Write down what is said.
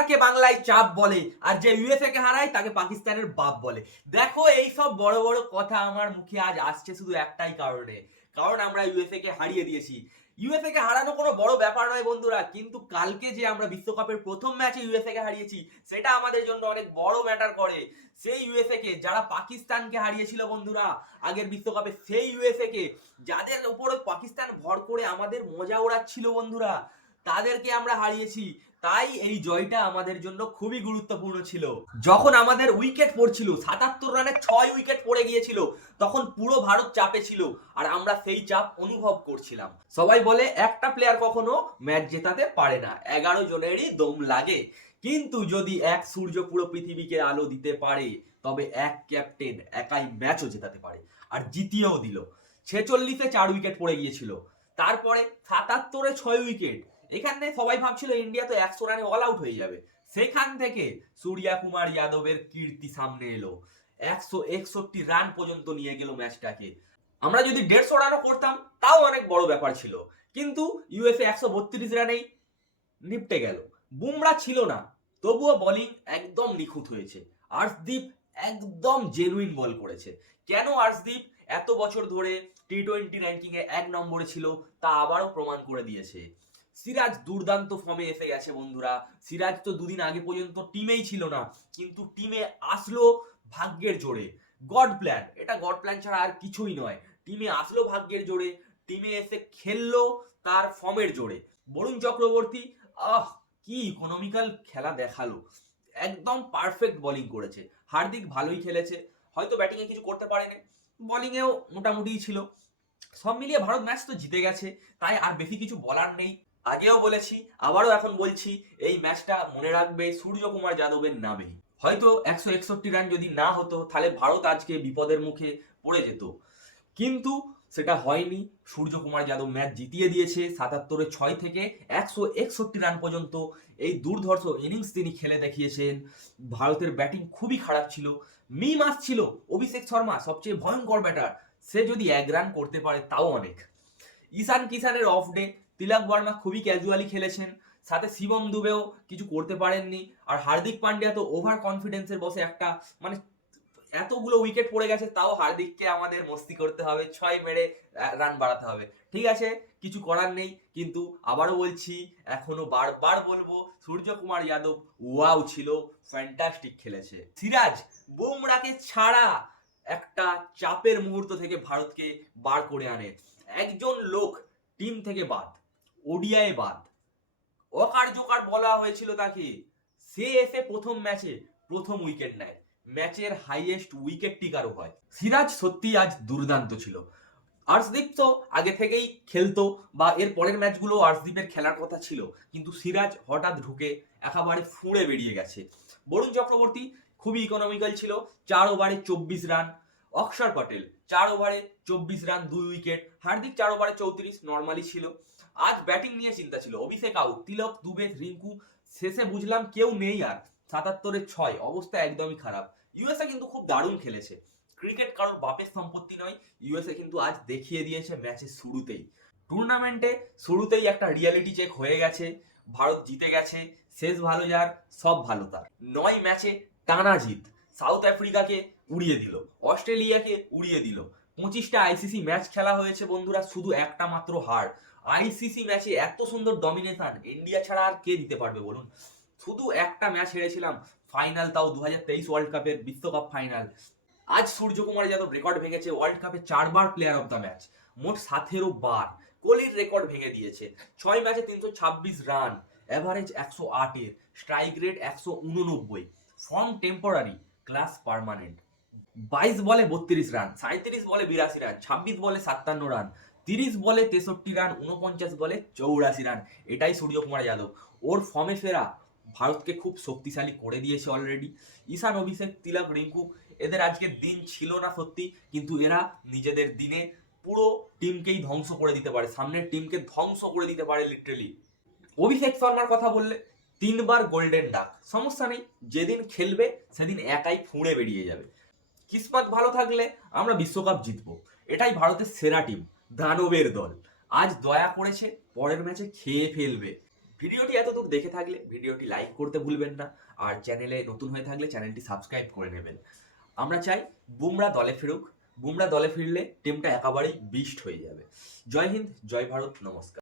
প্লেয়ারকে বাংলায় চাপ বলে, আর যে ইউএসএ কে হারায় তাকে পাকিস্তানের বাপ বলে। দেখো এই সব বড় বড় কথা আমার মুখে আজ আসছে শুধু একটাই কারণে, কারণ আমরা ইউএসএ কে হারিয়ে দিয়েছি। ইউএসএ কে হারানো কোনো বড় ব্যাপার নয় বন্ধুরা, কিন্তু কালকে যে আমরা বিশ্বকাপের প্রথম ম্যাচে ইউএসএ কে হারিয়েছি সেটা আমাদের জন্য অনেক বড় ম্যাটার করে। সেই ইউএসএ কে যারা পাকিস্তানকে হারিয়েছিল বন্ধুরা আগের বিশ্বকাপে, সেই ইউএসএ কে যাদের উপরে পাকিস্তান ভর করে আমাদের মজা ওড়াচ্ছিল বন্ধুরা, তাদেরকে আমরা হারিয়েছি। তাই এই জয়টা আমাদের জন্য খুবই গুরুত্বপূর্ণ ছিল। যখন আমাদের উইকেট পড়ছিল 77 রানে 6 উইকেট পড়ে গিয়েছিল, তখন পুরো ভারত চাপে ছিল আর আমরা সেই চাপ অনুভব করছিলাম। সবাই বলে একটা প্লেয়ার কখনো ম্যাচ জেতাতে পারে না, 11 জনেরই দম লাগে। কিন্তু যদি এক সূর্য পুরো পৃথিবীকে আলো দিতে পারে, তবে এক ক্যাপ্টেন একাই ম্যাচও জেতাতে পারে, আর জিতিয়েও দিল। 46-এ 4 উইকেট পড়ে গিয়েছিল, তারপরে 77-এ 6 উইকেট। এখানে সবাই ভাবছিল ইন্ডিয়া তো 100 রানে অল আউট হয়ে যাবে। সেখান থেকে সূর্যা কুমার যাদবের কীর্তি সামনে এলো, 161 রান পর্যন্ত নিয়ে গেল ম্যাচটাকে। আমরা যদি 150 রানও করতাম তাও অনেক বড় ব্যাপার ছিল, কিন্তু ইউএসএ 132 রানেই নিপটে গেল। বুমরা ছিল না, তবুও বোলিং একদম নিখুঁত হয়েছে। আর্শদীপ একদম জেনুইন বল করেছে। কেন আর্শদীপ এত বছর ধরে টি-20 র্যাঙ্কিং এ 1 নম্বরে ছিল তা আবারও প্রমাণ করে দিয়েছে। সিরাজ দুর্দান্ত ফর্মে এসে গেছে বন্ধুরা। সিরাজ তো দুদিন আগে পর্যন্ত টিমেই ছিল না, কিন্তু টিমে আসলো ভাগ্যের জোরে। গড প্ল্যান, এটা গড প্ল্যান ছাড়া আর কিছুই নয়। টিমে আসলো ভাগ্যের জোরে, টিমে এসে খেললো তার ফর্মের জোরে। বরুণ চক্রবর্তী কি ইকোনমিক্যাল খেলা দেখালো, একদম পারফেক্ট বোলিং করেছে। হার্দিক ভালোই খেলেছে, হয়তো ব্যাটিং এ কিছু করতে পারেনি, বোলিং এও মোটামুটিই ছিল। সব মিলিয়ে ভারত ম্যাচ তো জিতে গেছে, তাই আর বেশি কিছু বলার নেই। আগেও বলেছি, আবারও এখন বলছি, এই ম্যাচটা মনে রাখবে সূর্য কুমার যাদবের নামেই। হয়তো 161 রান যদি না হতো তাহলে ভারত আজকে বিপদের মুখে পড়ে যেত, কিন্তু সেটা হয়নি। সূর্য কুমার যাদব ম্যাচ জিতিয়ে দিয়েছে। 77-এ 6 থেকে 161 রান পর্যন্ত এই দুর্ধর্ষ ইনিংস তিনি খেলে দেখিয়েছেন। ভারতের ব্যাটিং খুবই খারাপ ছিল, মিম আসছিল অভিষেক শর্মা সবচেয়ে ভয়ঙ্কর ব্যাটার, সে যদি 1 রান করতে পারে তাও অনেক। ঈশান কিষানের অফ ডে, তিলক বর্মা খুবই ক্যাজুয়ালি খেলেছেন, সাথে শিবম দুবেও কিছু করতে পারেননি। আর হার্দিক পান্ডিয়া তো ওভার কনফিডেন্সের বসে একটা মানে এতগুলো উইকেট পড়ে গেছে, তাও হার্দিককে আমাদের মস্তি করতে হবে, 6 মেরে রান বাড়াতে হবে। ঠিক আছে, কিছু করার নেই, কিন্তু আবারও বলছি, এখনো বারবার বলবো, সূর্য কুমার যাদব ওয়াও ছিল, ফ্যান্টাস্টিক খেলেছে। সিরাজ বুমরাকে ছাড়া একটা চাপের মুহূর্ত থেকে ভারতকে বার করে আনে। একজন লোক টিম থেকে বাদ, ওডিআই বাদ, অকার্যকর বলা হয়েছিল তাকে, সে এসে প্রথম ম্যাচে প্রথম উইকেট নেয়, ম্যাচের হাইয়েস্ট উইকেট টিকারও হয়। সিরাজ সত্যি আজ দুর্দান্ত ছিল। আর্শদীপ তো আগে থেকেই খেলতো, বা এর পরের ম্যাচগুলো আর্শদীপের খেলার কথা ছিল, কিন্তু সিরাজ হঠাৎ ঢুকে একেবারে ফুঁড়ে বেরিয়ে গেছে। বরুণ চক্রবর্তী খুবই ইকোনমিক্যাল ছিল, 4 ওভারে 24 রান। অক্ষর পটেল 4 ওভারে 24 রান, 2 উইকেট। হার্দিক 4 ওভারে 34, নর্মালি ছিল। আজ ব্যাটিং নিয়ে চিন্তা ছিল, অভিষেক আউট, তিলক, দুবে, রিঙ্কু, শেষে বুঝলাম কেউ নেই আর। 77-এ 6, অবস্থা একদমই খারাপ। ইউএসএ কিন্তু খুব দারুণ খেলেছে। ক্রিকেট কারোর বাপের সম্পত্তি নয়, ইউএসএ কিন্তু আজ দেখিয়ে দিয়েছে ম্যাচের শুরুতেই। টুর্নামেন্টে শুরুতেই একটা রিয়ালিটি চেক হয়ে গেছে, ভারত জিতে গেছে। শেষ ভালো যার সব ভালো তার। 9 ম্যাচে টানা জিত, সাউথ আফ্রিকাকে উড়িয়ে দিল, অস্ট্রেলিয়াকে উড়িয়ে দিল। 25টা আইসিসি ম্যাচ খেলা হয়েছে বন্ধুরা, শুধু একটা মাত্র হার। আইসিসি ম্যাচে এত সুন্দর ডমিনেশন ইন্ডিয়া ছাড়া আর কে দিতে পারবে বলুন। শুধু একটা ম্যাচ হেরেছিলাম, ফাইনাল, তাও 2023 ওয়ার্ল্ড কাপের বিশ্বকাপ ফাইনাল। আজ সূর্য কুমার যাদব রেকর্ড ভেঙেছে, ওয়ার্ল্ড কাপে 4 বার প্লেয়ার অফ দ্য ম্যাচ, মোট 17 বার। কোহলির রেকর্ড ভেঙে দিয়েছে, 6 ম্যাচে 326 রান, এভারেজ 108 এর, strike rate 189। Form temporary, class permanent. 22 বলে 32 রান, 37 বলে 82 রান, 26 বলে 57 রান, 30 বলে 63 রান, 49 বলে 84 রান। এটাই সূর্য কুমার যাদব। ওর ফর্মে ফেরা ভারতকে খুব শক্তিশালী করে দিয়েছে অলরেডি। ঈশান, অভিষেক, তিলক, রিঙ্কু, এদের আজকে দিন ছিল না সত্যি, কিন্তু এরা নিজেদের দিনে পুরো টিমকেই ধ্বংস করে দিতে পারে, সামনের টিমকে ধ্বংস করে দিতে পারে লিটারেলি। অভিষেক শর্মার কথা বললে, 3 বার গোল্ডেন ডাক, সমস্যা নেই, যেদিন খেলবে সেদিন একাই ফুঁড়ে বেরিয়ে যাবে। কিসমত ভালো থাকলে আমরা বিশ্বকাপ জিতবো, এটাই ভারতের সেরা টিম, দানবের দল। আজ দয়া করেছে, পরের ম্যাচে খেয়ে ফেলবে। ভিডিওটি এত দূর দেখে থাকলে ভিডিওটি লাইক করতে ভুলবেন না, আর চ্যানেলে নতুন হয়ে থাকলে চ্যানেলটি সাবস্ক্রাইব করে নেবেন। আমরা চাই বুমরা দলে ফিরুক। বুমরা দলে ফিরলে টিমটা একেবারেই বিস্ট হয়ে যাবে। জয় হিন্দ, জয় ভারত, নমস্কার।